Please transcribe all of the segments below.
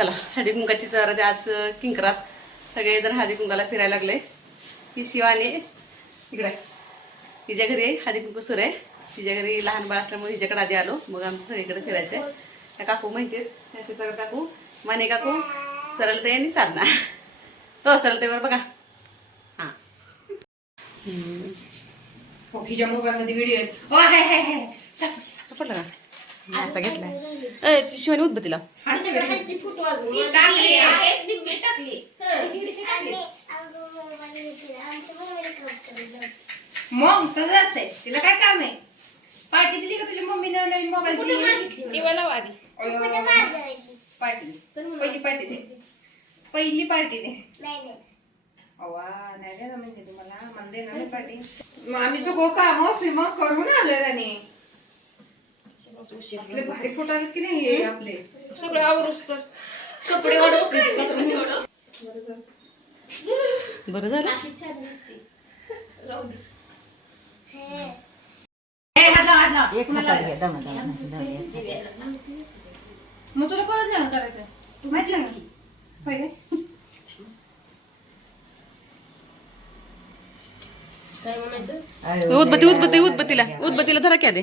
चला हळदी कुंकाची तर आज किंकरात सगळेजण हळदी कुंकाला फिरायला लागले. ही शिवानी इकडे तिच्या घरी हळदी कुंकू सुरू आहे. तिच्या घरी लहान बाळ असल्यामुळे हिच्याकडे आधी आलो. मग आमचं सगळीकडे फिरायचं आहे. त्या काकू माहिती आहेत त्याचे तर काकू माने काकू सरळते आणि साधना तो सरळतेवर बघा. हां हिच्या मोबाईलमध्ये व्हिडिओ सापडलं का असा घेतलाय ती शिवानी उदबत्तीला मग तसं असतंय. तिला काय काम आहे? पार्टी दिली का तुझ्या मम्मीने नवीन मोबाईल दिवा लावा आधी. पार्टी पहिली पार्टी दे. पहिली पार्टी दे. अवा नाही द्या म्हणजे तुम्हाला मला देणार नाही पार्टी. मग आम्ही सगळं काम फिम करून आलोय राणी. आपले भारी फोटो आलेत की नाही आपले सगळं आवरूस तर कपडे बरं झालं. मग तुला कळत नाही करायचं तू माहिती ना की पहिले उदबत्तीला धरा क्या दे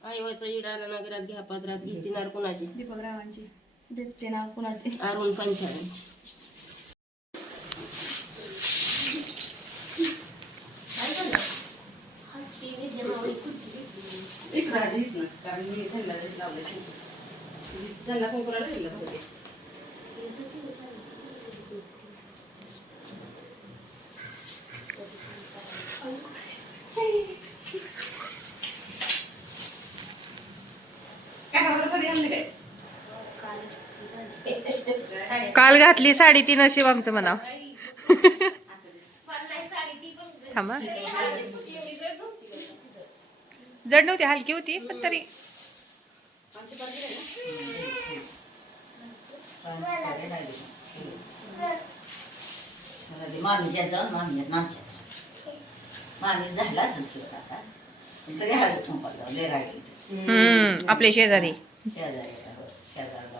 आईवाचा इडाला नगरात घ्या पदरात घेतली नार कुणाची दीपकरावांची देते नाव कुणाचे अरुण पंचाळांची. काल घातली 3.5 नशीब आमचं म्हणाव. थांबा जड नव्हती हलकी होती पण तरी मामीच्या जाऊन मामीच्या नामच्या मामी झाला असेल आता तरी हळद ठोंपा जाऊ लय राहील आपले शेजारी शेजारी शेजारला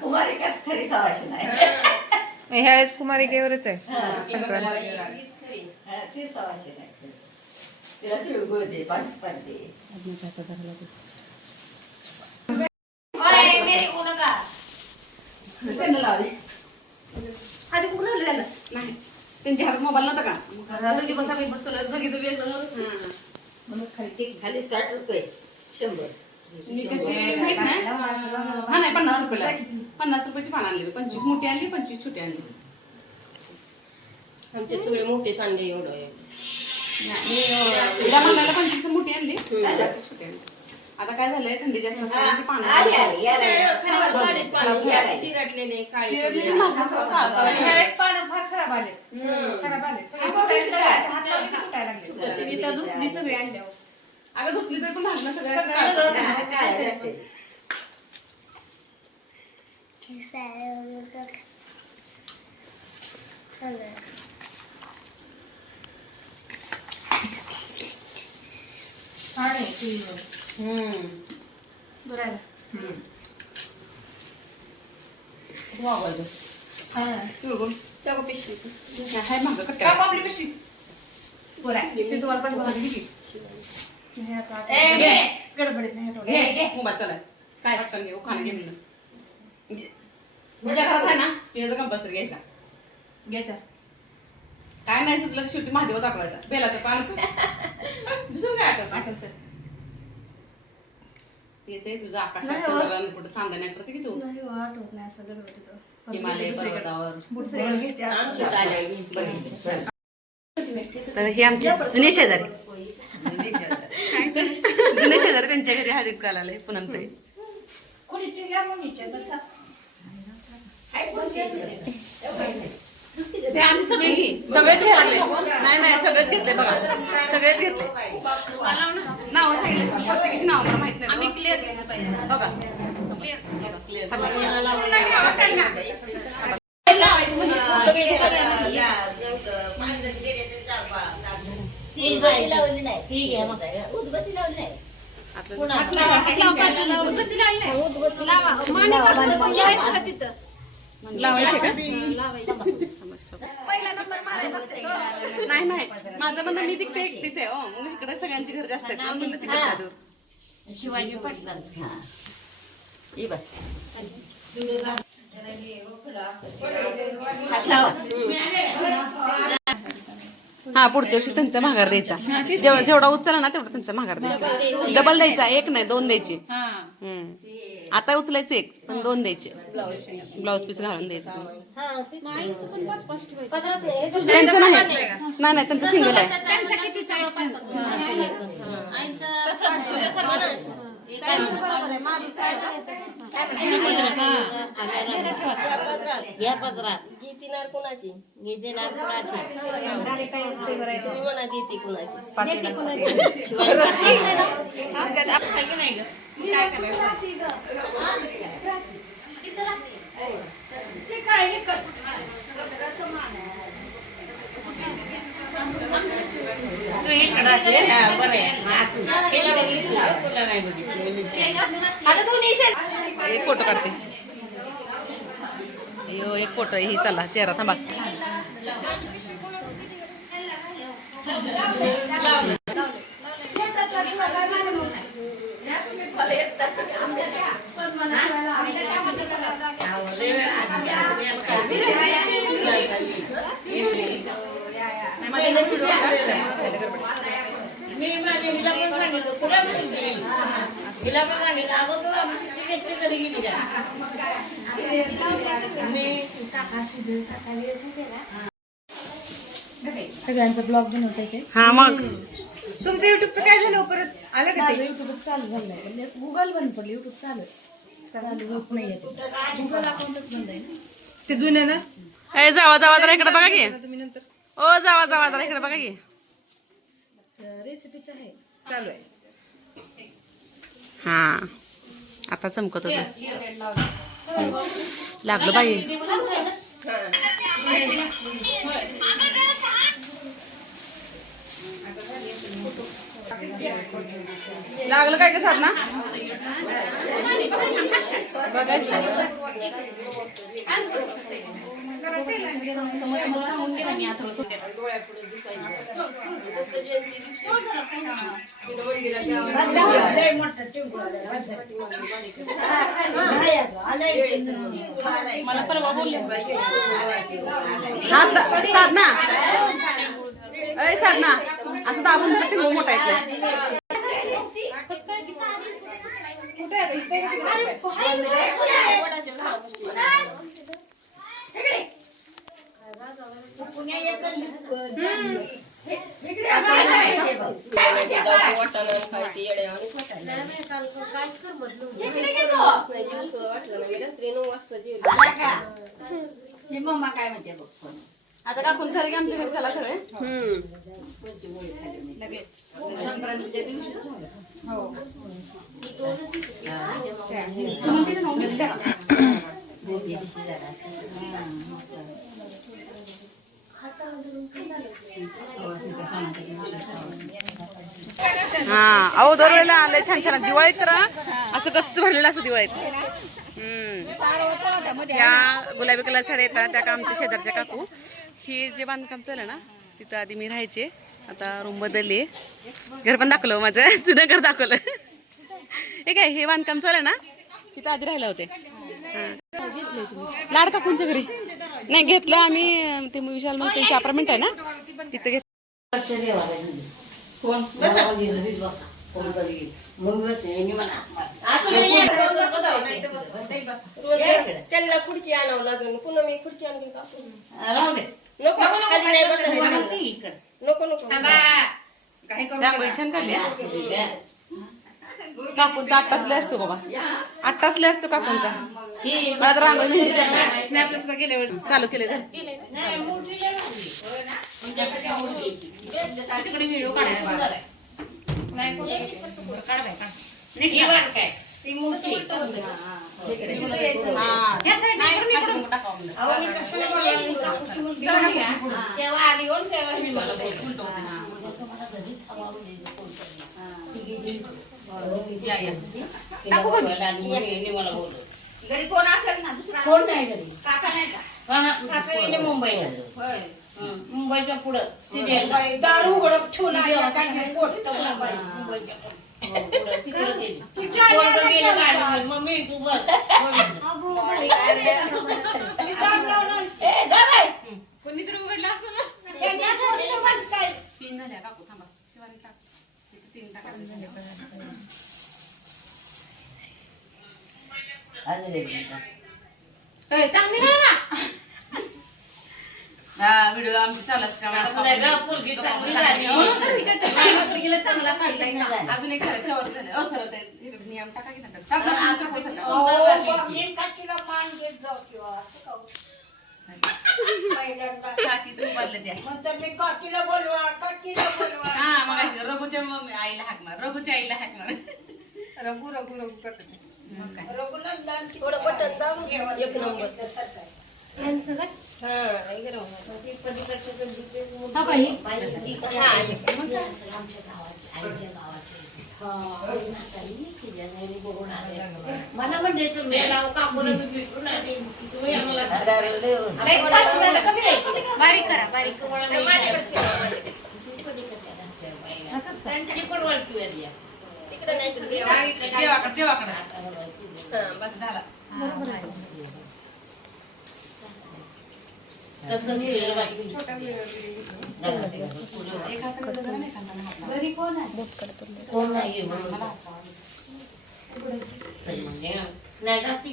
कुमारी कस खरी सवाशी नाही ह्या वेळेस कुमारिकेवरच आहे संक्रांत. ते सवाशी नाही तिला तिळगुळ दे पाच पडते आधी कुठं लावलेलं नाही त्यांच्या हातात मोबाईल नव्हता का दोघी बस आम्ही बसलो दोघीचं वेगळं म्हणून खाली खाली 60 रुपये 100 मी कशी माहित नाही हा नाही 50 रुपयाला 50 रुपयाची पान आणली 25 मोठी आणली 25 छोटी आणली. आमचे सगळे मोठे आणले एवढं तिला म्हणायला 25 मोठी आणली छोटी आणली. आता काय झालंय थंडी जास्त असल्यामुळे पानं चिरटलेले काळे ह्यावेळेस पानं फार खराब आले. खराब आले हात लावले की तुटायला लागले. धुतली सगळी आणल्यावर अगं धुतली तरी पण भांडणं सगळं काय असते बरं आहे. हाय मागं कट्ट्या आपली पिशवी बरं आहे. तुम्हाला पण गडबडीत नाही मोबाईल चालाय काय वाटतं घे खाणं घे म्हणून तुझ्या घरात आहे ना तिने तर कंपल्सरी घ्यायचा काय नाही सुचलं की शेवटी महादेव दाखवायचा बेलाचं पानचं दुसरं काय आठवतं येते तुझं आकाशात चंद्रानं कुठं चांदण्या करते की तू आठवत नाही असं गडबडीत हिमालय पर्वतावर तर हे आमचे जुने शेजारी जुने शेजारी त्यांच्या घरी हळदी कुंकाला आले पुनम ताई. ते आम्ही सगळे सगळेच घ्यायला लागले. नाही नाही सगळेच घेतले बघा सगळेच घेतले. नाव सांगितले प्रत्येकाची नाव मला माहित नाही. आम्ही क्लिअर बघा क्लिअर उदबत्ती लावली नाही उदबत्ती लावली नाही लावायचे का? नाही नाही माझं म्हणणं मी तिकडे एकटीच आहे हो मग इकडे सगळ्यांची घर जास्त आहेत म्हणून म्हणलं तिकडच्या दूर. शिवाजी पाटलांचं हा हे बघ हात लावा हा पुढच्या वर्षी त्यांचा माघार द्यायचा जेवढा उचलला ना तेवढा त्यांचा माघार द्यायचा डबल द्यायचा एक नाही 2 द्यायचे आता उचलायचं एक पण 2 द्यायचे ब्लाऊज पीस घालून द्यायचं त्यांचं नाही त्यांचं सिंगल आहे घ्या पदरात घेणार कुणाची घेणार कुणाची तुम्ही म्हणा देते कुणाची एक फोटो काढते एक फोटो ही चला चेहरा थांबा सगळ्यांचा ब्लॉग बनवता येते हा मग तुमचं युट्यूबचं काय झालं परत आलं का ते युट्यूबच चालू झालंय गुगल बंद पडलं युट्यूब चालू आहे चालू होत नाहीये गुगल अकाउंटच बंद आहे ते जुनं ना ए जावा जरा इकडे बघा की तुम्ही नंतर ओ जावा जरा इकडे बघा की रेसिपीच आहे चालू आहे हा आता चमकत होत लागलं बाई लागलं काय का साधना बघायचं मला परवा बोलले साधना अय साधना असं दाबून धरते मग मोठा येतो वाटाणा खायची येड्या रात्री 9 वाजता हे मम्मा काय म्हणते बघ फोन आता टाकून झाले की आमच्या घरी चला सगळे संक्रांतीच्या दिवशी हो हा अहो दरवेळेला आलंय छान छान दिवाळीत तर असं गच्च भरलेलं असं दिवाळीत त्या गुलाबी कलर साड्या येतात त्या का आमच्या शेजारच्या काकू ही जे बांधकाम चाललं ना तिथं आधी मी राहायचे आता रूम बदलली घर पण दाखवलं माझं जुनं घर दाखवलं हे काय हे बांधकाम चाललं ना तिथं आधी राहिलं होते लाड काकूंच्या घरी नाही घेतलं आम्ही ते विशाल म्हणून त्यांची अपार्टमेंट आहे ना तिथं घेतलं त्यांना खुर्ची आणावं लागेल पुन्हा मी खुर्ची आणली का नको खाली नाही बसायचं नको रांगोळी छान काढली काकूंचा 8 तासले असतो बाबा 8 तासले असतो काकूंचा मला तर रांगोळी मेहंदीच्या स्नॅपला सुद्धा गेल्या वर्षी चालू केले तर तिकडे व्हिडिओ काढायचा टाकू कोण? घरी कोण असेल ना दुसरा कोण नाही घरी काका नाही का काका गेले मुंबईला होय मुंबईच्या पुढं सिरियल दारू उघडत ठेवून आली आता काय गोष्ट मुंबईच्या तिकडे गेली पोरगं गेलं गाडीवर. मम्मी तू बस कोणीतरी उघडला असं ना. 3 झाल्या काकू थांबा. शिवानी टाक. तिथे 3 टाकायचे. चांगली नाही ना. हा व्हिडिओ आमची चालू असते पोरगी चांगली झाली. चांगला काढताय ना. अजून एक चवर झालं. सरळ इकडे नियम टाका की नका. टाका. काकी तू उभारले त्या. हा मग रघुच्या मम्मी आईला हाक मार. रघुच्या आईला हाक मार. रघु रघु रघु करते. मग काय थोडं बटन दाबून एक नंबर मला म्हणजे तुम्ही कापून भेटून आणि तुम्ही आम्हाला बारीक करा बारीक त्यांची पण वळखी आहे या. तिकडे नाही देवाकडे देवाकडे. बस झाला. तसं शिरेल बाकी. घरी कोण आहे? कोण नाही घेऊन नाही जाती.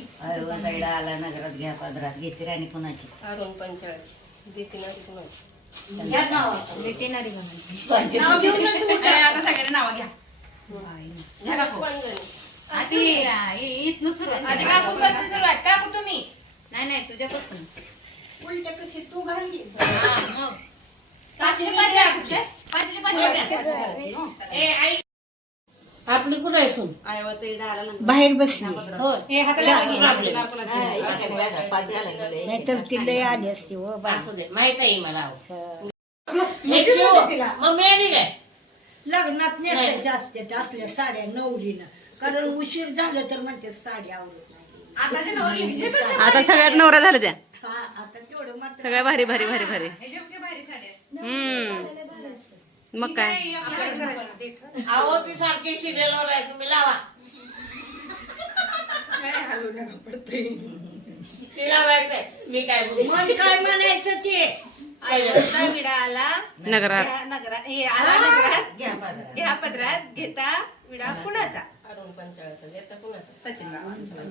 साईडा आला नगरात घ्या पदरात घेते आणि कोणाची अरुण पंचाळची देते ना कुणाची आता सगळ्यांनी नाव घ्या. घ्या काकू. आधी इथनं सुरुवात. आधी काकूपासून सुरुवात काकू तुम्ही नाही नाही तुझ्यापासून. उलट कशी तू घालली हा मग आपली कुठं आहे सून आईवाचा इडा आला ना. बाहेर बसली हे हाताला घे. नाही तर ती लय आली असती हो असू दे माहित आहे मला मम्मी आली काय लग्नात नेसायच्या असतात असल्या साड्या नवरीनं कारण उशीर झालं तर म्हणते साडी आवडत नाही आता सगळ्यात नवरा झाल्या त्या. आता तेवढं मात्र सगळ्या भारी भारी भारी भारी. मग काय अहो ती सारखी सिरियलवर आहे तुम्ही लावा ती लावायचंय मी काय बोलू मन काय म्हणायचं ते आईचा विडा आला नगरात. नगरात हे आला नगरात घ्या पदरात ह्या पदरात घेता विडा कुणाचा अरुण पंचाळचा देता कुणाचा सचिन बाबांचा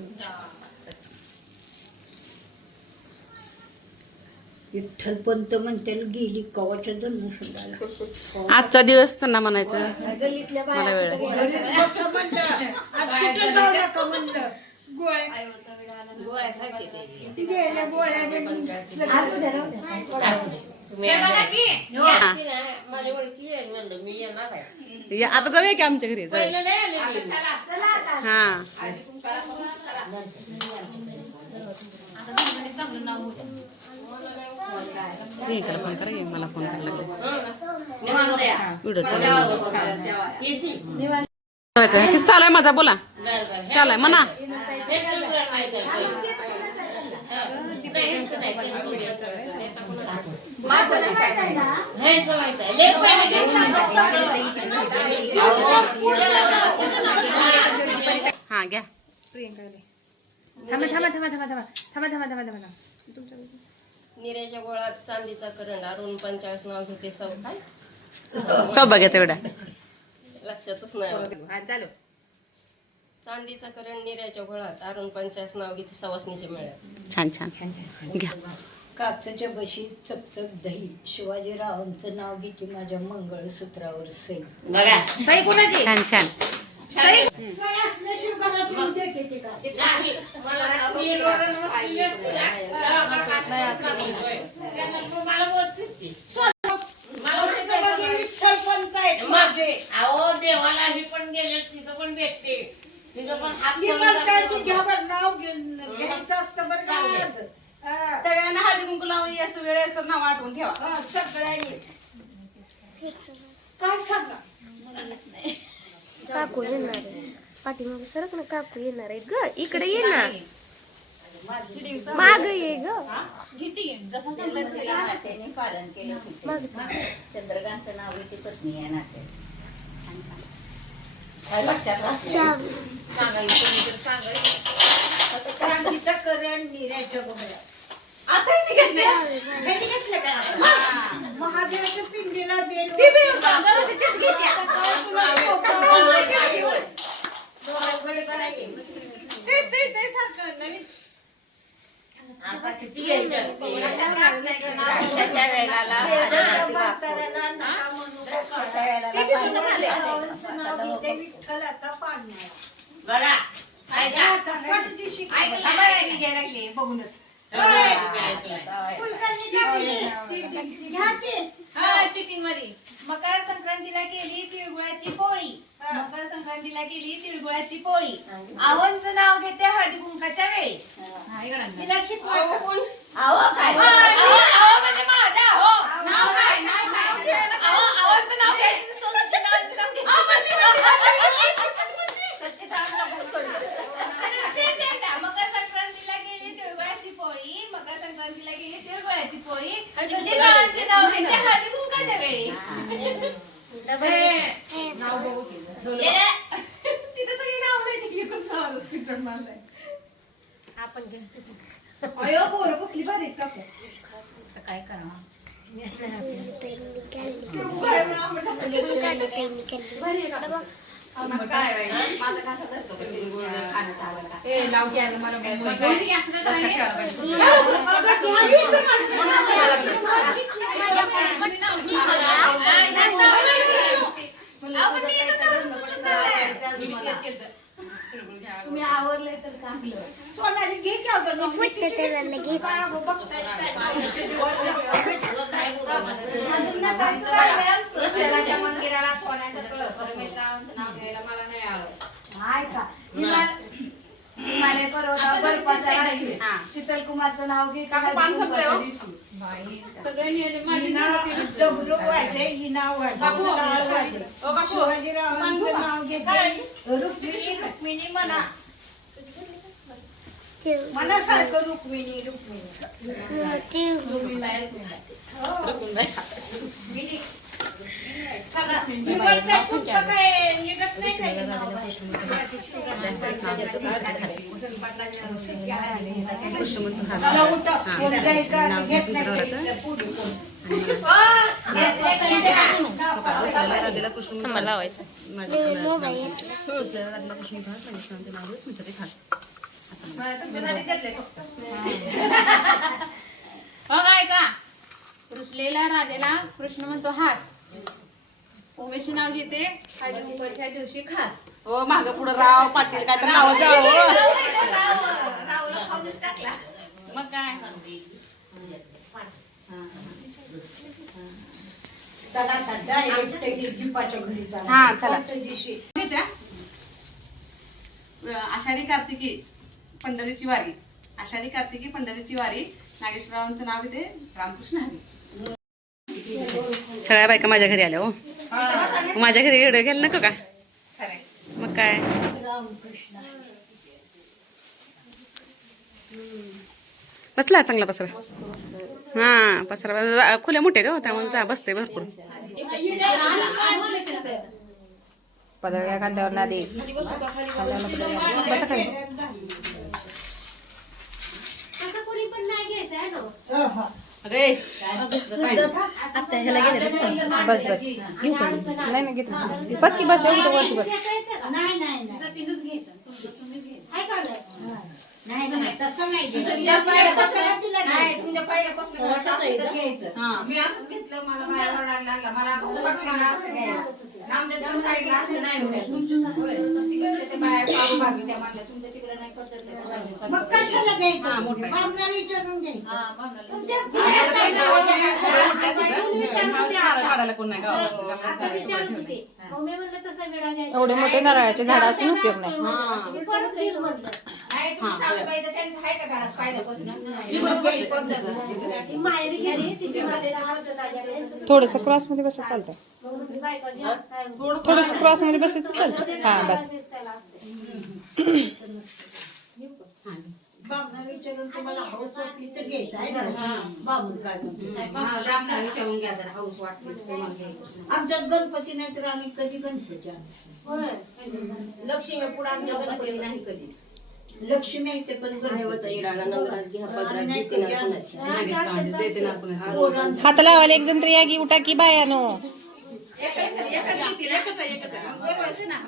विठ्ठलपंत म्हणते गेली कवाच्या जन्म सुद्धा आजचा दिवस त्यांना म्हणायचं. गल्लीतल्या मला वेळ आहे. असू द्या राहू द्या. तुम्ही माझ्या ओळखी आहे म्हणलं मी येणार आहे आता जाऊया की आमच्या घरी जाऊया. हा इकडे फोन करा की मला फोन करायला व्हिडिओ चालू किती चालू आहे माझा बोला चालू आहे म्हणा. हा घ्या. निऱ्याच्या गोळात चांदीचा करंड अरुण पंचाळच नाव घेते सौ काय सौभाग्याचा एवढा लक्षातच नाही चालू चांदीचा करंड निऱ्याच्या गोळात अरुण पंचाळच नाव घेते सवासनीच्या मेळ्यात. छान छान घ्या. काचच्या बशीत चकचक दही शिवाजीरावांचं नाव घेते माझ्या मंगळसूत्रावर सई बघा सई कुणाची छान छान. अहो देवाला ही पण गेले तिथं पण भेटते तिथं पण हात नाव घ्यायचं असतं बरं का? सगळ्यांना हळदी कुंकू लावून असं वेळ असतो नाव आठवून ठेवा. सगळ्यांनी काय सांगा काकू येणार आहे. पाठीमागे सरक ना, काकू येणार आहे ग. इकडे ये ना, माग ये ग. त्याने पालन केलं होतं. माग सर. चंद्रकांतचं नाव घेते पत्नी आहे नात्यात. काय लक्षात राहत नाही. महादेवाच्या पिंडीला बेल त्याच्या वेळेला बघूनच मकर संक्रांतीला केली तिळगुळाची पोळी. मकर संक्रांतीला केली तिळगुळाची पोळी. आवनचं नाव घेते हळदी कुंकाच्या वेळी. तिला शिकवायचं कोण? आहो काय आहो म्हणजे माझ्या आहो. आहो, आवनचं नाव घ्यायचं नसतं, सच्चिदानंदचं नाव घ्यायचं. तेच एकदा. मकर संक्रांतीला केली तिळगुळाची पोळी. मकर संक्रांतीला केली तिळगुळाची पोळी. सच्चिदानंदचे नाव घेते हळदी कुंकाच्या वेळी. तिथं सगळी नाव माहिती एकच नावाचं स्क्रीनशॉट मारलाय. अयो पोरं कसली भारी आहेत काकू. काय करावं. तुम्ही आवरलंय तर चांगलं. सोनाली घे की अगं नाव. आपल्याला मंदिराला सोन्याचं कळस रमेशरावांचं नाव घ्यायला मला नाही आवडत. हाय का हिमालय पर्वतावर बर्फाच्या दिवशी शीतल कुमारचं नाव घेत दिवशी डबलो वाजले, ही नाव वाजले. शिवाजीरावांचं नाव घेतले रुक्मिणी म्हणा. मनासारखं रुक्मिणी मला लावायचं काय का रुसलेला राधेला कृष्ण म्हणतो हास. उमेश नाव घेते हळदी कुंकवाच्या दिवशी खास. हो माग पुढं राव पाटील काय तर नाव जावं. मग काय हा चला. आषाढी कार्तिकी पंढरीची वारी. आषाढी कार्तिकी पंढरीची वारी. नागेश्वररावांचं नाव इथे रामकृष्ण हरी. सगळ्या बायका माझ्या घरी आल्या हो. माझ्या घरी एवढं गेलं नको का. मग काय बसला चांगला पसरा. हा पसरा खुल्या मोठे हो त्यामुळे बसते भरपूर. पदळ्या खांद्यावर ना दे. बसा खाली. अरे बस बस नाही नाही घेत बस की बस एवढं वरती बस. मी असंच घेतलं. मला बाहेर लागला मला रामदेव साईडला असं नाही होत. ते बाहेर पाहू भागी त्या मागल्या तुमच्या तिकडे नाही पद्धत. मग कशाला घ्यायचं विचारून घ्यायचं. एवढे मोठे नारळाचे झाड असून उपयोग नाही. थोडस क्रॉस मध्ये बस चालतं. थोडस क्रॉस मध्ये बसले तर चालतं. हा बस. आमच्यात गणपती नाही तर आम्ही कधी गणपती आणतो. लक्ष्मी पुढे आमच्या गणपती नाही कधीच. लक्ष्मी येते पण गणपती हात लावायला एक जण तरी या की उठा की बायानो.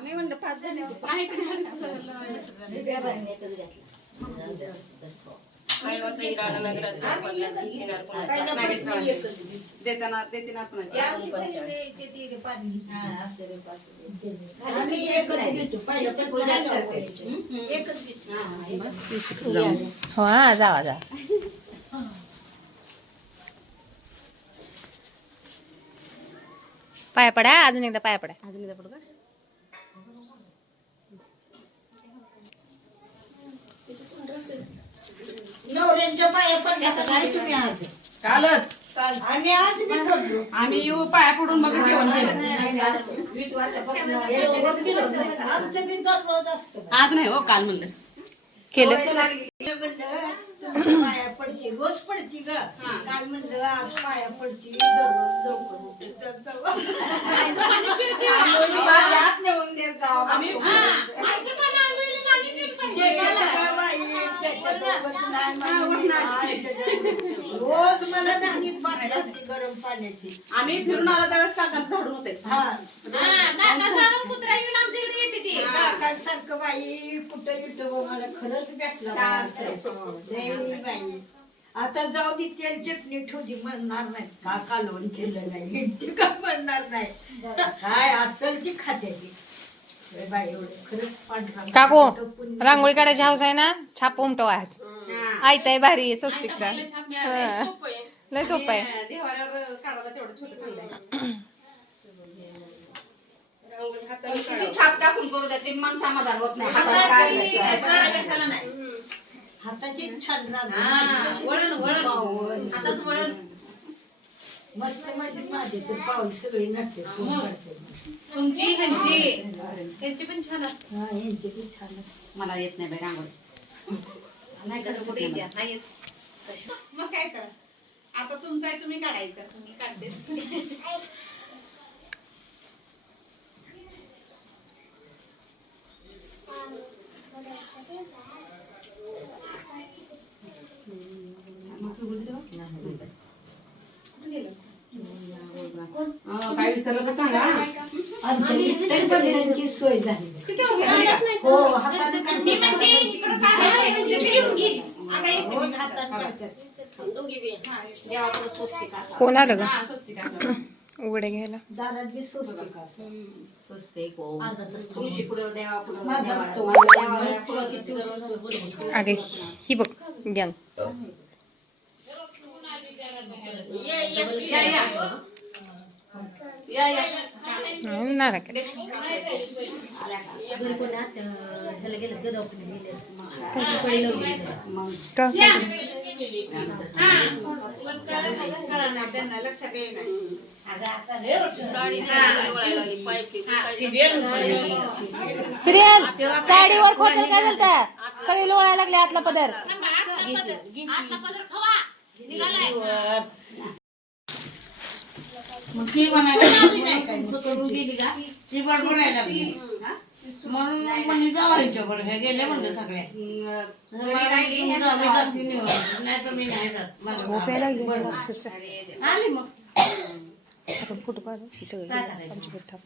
मी म्हणलं 5 जण देताना आपण हो हा जावा जा. पाया पडा अजून एकदा पाया पडा. अजून एकदा पडू का? नवऱ्यांच्या पाया पडल्या का नाही तुम्ही आज? कालच आम्ही आज बी पडलो. आम्ही येऊ पाया पडून मग जेवण केलं. 20 वर्षापासून आमचं बी दररोज असतं. आज नाही हो, काल म्हणलं केलं म्हणलं तुम्ही पाया पडते रोज पडती ग. काल म्हणलं आज पाया पडती दररोज लवकर उठते तर जाऊ. आंघोळी हात नेऊन देत जावा. रोज मला नाणी पाणी लागते गरम पाण्याची. आम्ही फिरून आलो त्यावेळेस काकांचं झाडून होते. काकांसारखं बाई कुठं येतं मला खरंच भेटला नाही बाई. आता जाऊ दे तेल चटणी ठेवली म्हणणार नाही का कालवण केलं नाही हिंडती का म्हणणार नाही. काय असेल ती खाते ती बाई. एवढं खरंच पांढरा काकू रांगोळी काढायची हौस आहे ना. छाप उमटवायच आयताय भारी स्वस्तिकचा. लय सोपं आहे. देवाऱ्यावर काढायला तेवढं छोटं चांगलं आहे. किती छाप टाकून करू द्या ते मन समाधान होत नाही. हाताला काय नसतं. हाताची छान वळण मस्त म्हणजे माझे तर पाऊल सगळी नटते. तुमची त्यांची पण छान असते. यांचे बी छान असते. मला येत नाही बाई रांगोळी. नाही का कुठे येते? नाही येत. मग काय कर आता तुमचं आहे तुम्ही काढायचं. तुम्ही काढते काय विसरलं तर सांगा. त्यांची सोय झाली. हो हाताने कोण आलं ग हा, स्वस्तिकाचं. उघडे घ्यायला. दारात बी स्वस्तिक स्वस्ते को तुळशी पुढं देवा पुढं अगे ही बघ गँग. या या ना ना काय का त्यांना लक्षात येईल. सिरियल साडीवर खोचल काय झालं. सगळी लोळायला लागले आतला पदर. मग ती म्हणायला करून गेली का ती बडबडायला लागली म्हणून म्हणजे जावायच्याकडे हे गेले म्हणलं सगळ्या नाही तर मी नाही जात आली मग आपण फोटो काढू सगळे आमच्याकडे थांब.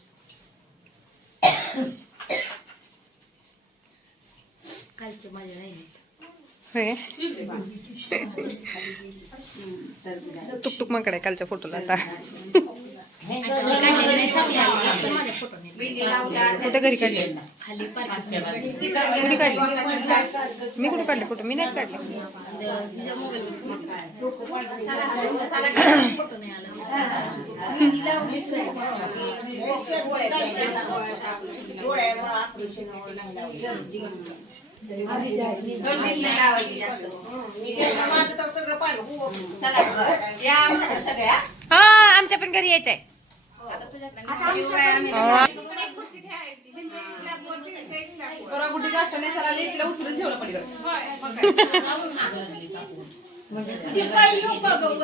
कालचे माझे नाही होय टुकटुक माकडे कालच्या फोटोला आता. कुठे घरी काढले? कुठे काढले? मी कुठे काढले फोटो? मी नाही काढले. हा आमच्या पण घरी यायचंय. परवा कुठे गाष्ट नाही सर आली तिला उचलून ठेवलं पलीकडे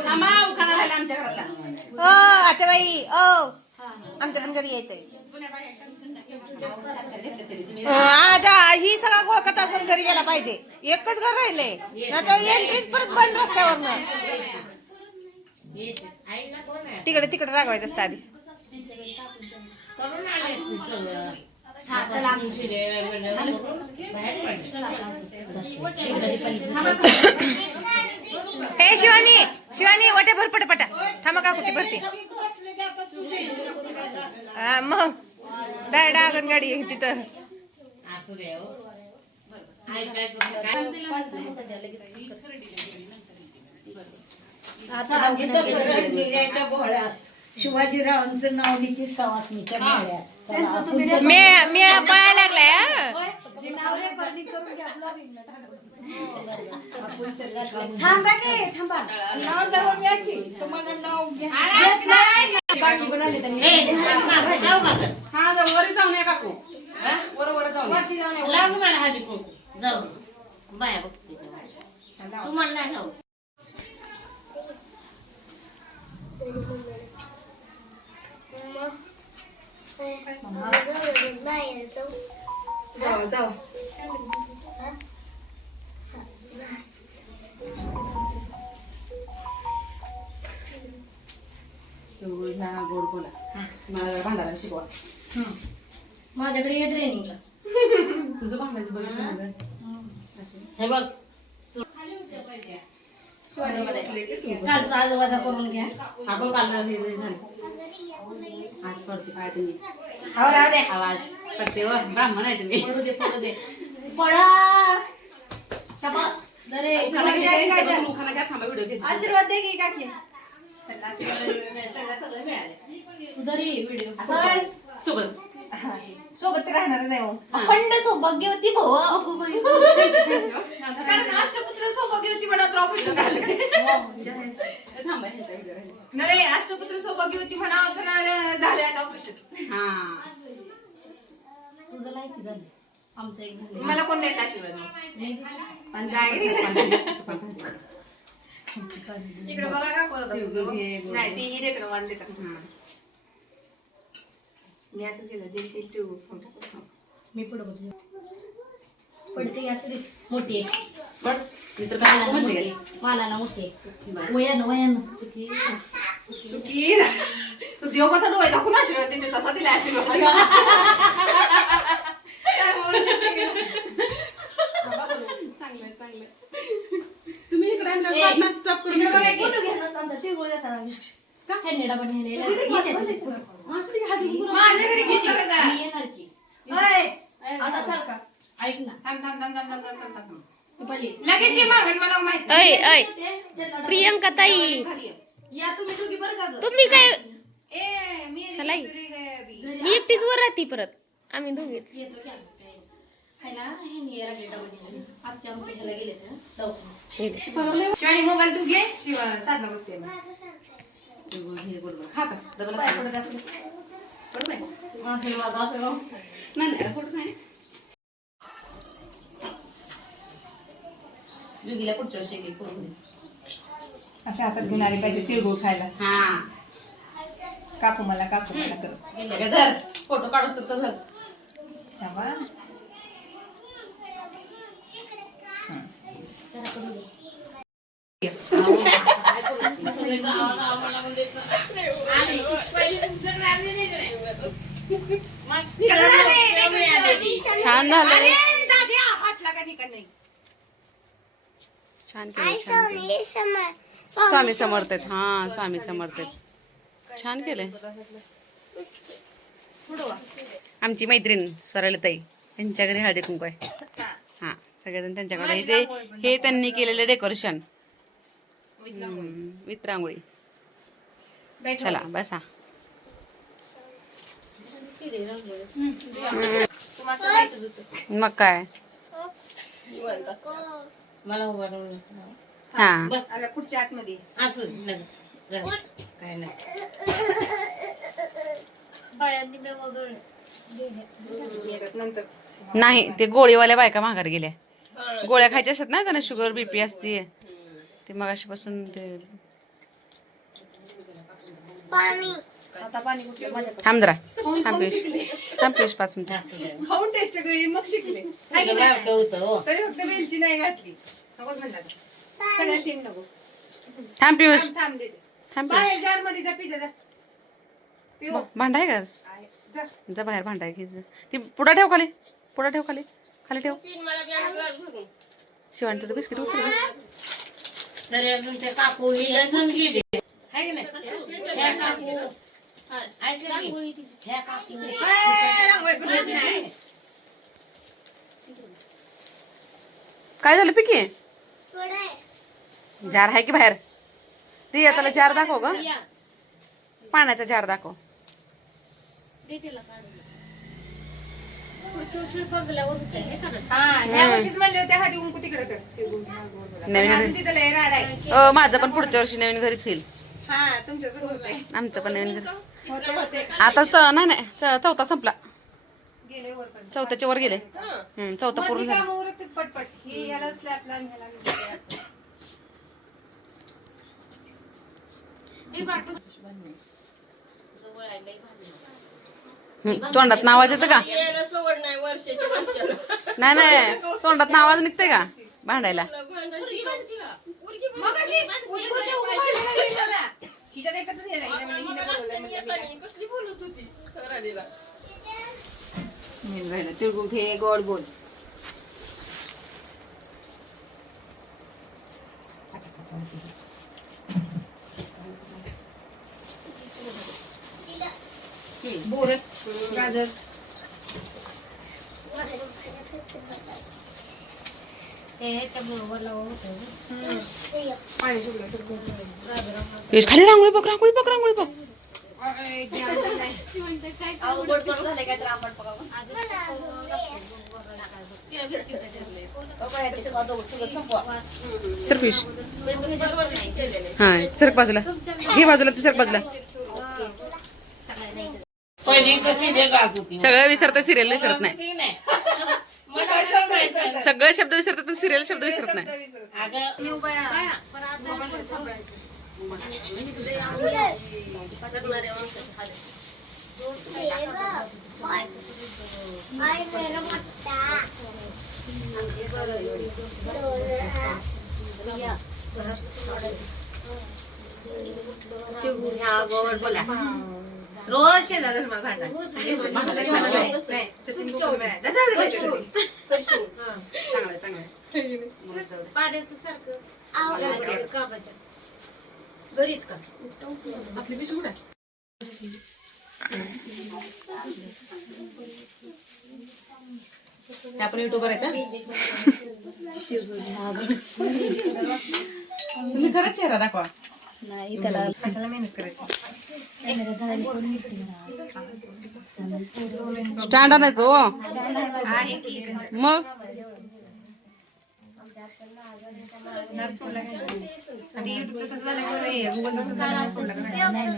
आम्हा उखाणा राहिला आमच्या घरातला आता बाई आमच्या पण घरी यायचंय ही सगळा गोळकत असून घरी गेला पाहिजे. एकच घर राहिले एंट्रीच परत बंद रस्त्यावर तिकडे तिकडे रागवायचं असतं आधी. हे शिवानी शिवानी वाट्या भर पटापटा थांबा का कुठे भरते मग डागन गाडी आहे तिथं. शिवाजीरावांचं नाव घेते सवासणीच्या मेळ्यात. मेळा पळायला लागलाय नाव जाऊन या की तुम्हाला नाव घ्या. हा वर जाऊन या काकू वर जाऊन या. लागू मला हळदी कुंकू जाऊ बाया बघते तुम्हाला नाही लावू. गोड बोला मला भांडायला शिकवा. माझ्याकडे ये ट्रेनिंगला. तुझं भांडायचं बघितलं हे बघ कालचा आजोबाचा करून घ्या. हा बघ आलं हे झालं आज पडते काय तुम्ही आवाज पडते व ब्राह्मण आहे तुम्ही. पडू दे पडा शाबास. जरे खाना घ्या थांबा व्हिडिओ घ्यायचा. आशीर्वाद दे की काकी. उधरी व्हिडिओ सोबत सोबत राहणारच आहे अखंड सौभाग्यवती भव. कारण अष्टपुत्र सौभाग्यवती म्हणा तर ऑपरेशन झालं थांबा नाही अष्टपुत्र सौभाग्यवती म्हणा तर झाले आता ऑपरेशन. हा तुझं लायकी झालं आमचं एक झालं. मला कोण द्यायचा आशीर्वाद पण जाय इकडे बघा का करत नाही तीही देत ना वन देतात. मी असं केलं ते मी पुढे बघते पडते असू दे. मोठी आहे पण मी तर काय म्हणते मानाला मोठी आहे. वयानं सुखी तू देव कसा डोळ्याचा खूप आशीर्वाद देते तसा दिला आशीर्वाद. चांगलं चांगलं तुम्ही इकडे स्टॉप करून माझ्या घरी घेऊन चला जा. येणार की आता सारखा ऐक ना थांब थांब थांब थांब थांब थांब थांब. पल्ली लगेच ये मागण मला माहिती. प्रियंका ताई या तुम्ही दोघी बरं का ग. तुम्ही काय ए मी चला तुरी गया अभी. मी एकटीच वर राहते परत आम्ही दोघीच. येतो की आम्ही है ना हे नाही लागले डबल आत्या आमच्या घराला गेले तर जाऊ. शिवानी मोबाईल तू घे साधना बसते मग. खात डबल पडू नाही नाही पडू नाही. जुगीला पुढच्या वर्षी एक करून दे. अशा हातात घेऊन आली पाहिजे तिळगुळ खायला. हा काकू मला कर. धर फोटो काढूस तर धर. थांबा. छान झालं अरे दादी हात लागा निका नाही. छान केलं स्वामी समर्थ आहेत. हा स्वामी समर्थ आहेत. छान केलंय. आमची मैत्रीण स्वरालीताई त्यांच्या घरी हळदी कुंकू आहे. हा सगळेजण त्यांच्याकडे ते हे त्यांनी केलेलं डेकोरेशन विथ रांगोळी. चला बसा. मग काय मला उभा राहून हा आला पुढच्या आतमध्ये असू काय नाही येतात नंतर. नाही ते गोळीवाल्या बायका माघार गेल्या. गोळ्या खायच्या असतात ना, त्यांना शुगर बीपी असते. ते मग अशापासून ते थांब जरा. थांब पियुष 5 मिनिटं. खाऊन टेस्ट कळली मग शिकले. हाय की नाही? तरी फक्त वेलची नाही घातली. नकोच म्हणतात. सगळ्या सेम नको. थांब पियुष. थांब देते. थांब पियुष. बाहेर जार मध्ये जा पिझ्झा जा. पिऊ. भांडा आहे का? आहे. जा. जा बाहेर भांडा आहे घे. ती पुढं ठेव खाली. पुढं ठेव खाली. खाली ठेव. मला बी आणून लाल भरून. शिवानी तुझं बिस्किट उचल गं. तरी अजून ते काकू हिला जण गेली आहे की नाही ह्या काकू ऐकलं की? ह्या काकू रांगोळी पुसायची नाही. काय झालं पिकी? जार आहे की बाहेर? रिया त्याला जार दाखव ग. पाण्याचा जार दाखव. हा, ह्या वर्षीच म्हणले होते हळदी कुंकू तिकडे कर. नवीन अजून तिथं लय राड आहे. माझं पण पुढच्या वर्षी नवीन घरीच होईल. हा, तुमचं तर होतंय. आमचं पण नवीन घरी. होते. आता नाही चौथा संपला. गेले वर पण. चौथ्याच्या वर गेले. चौथा पूर्ण मधली झाला. कामं उरकतात पटपट. ही याला स्लॅपला आणि ह्याला ह्याला. तोंडात आवाज येतं का? यायला सवड नाही वर्षाची माणसाला. नाही तोंडात आवाज निघते का भांडायला? मगाशी उलगून उघडलं नाही मला. हिच्यात एकच हे नाही. हिला म्हणलं, हिने बोलवलंय म्हणलं, मी काय- कसली बोलत होती सरालीला. मेन राहिलं. तिळगुळ घे, गोड बोल. बोर, गाजर. पाणी सुटलं तर गोड लागेल. पियुष खाली रांगोळी बघ. रांगोळी बघ. सर पियुष. हा सरक बाजूला. घे बाजूला ते सरक बाजूला. पहिली तर सिरियल राहत होती सगळं विसरत सिरियल विसरत नाही. ती नाही मला सांगायचं सगळे शब्द विसरतात पण सिरियल शब्द विसरत नाही. अगं रोज शेजार धर्माला भांडण. नाही, सचिन बोकड मिळाला. जा, जा, जा, जा, जा. घरीच का? आपली बी सोडा. आपण युट्यूबर आहे का? तुम्ही खरंच चेहरा दाखवा. कशाला मेहनत करायची? स्टँड आणायचो आहे की त्यांच्या. मग आणि युट्यूबचं कसं झालं, गुगल सोडलं का नाही?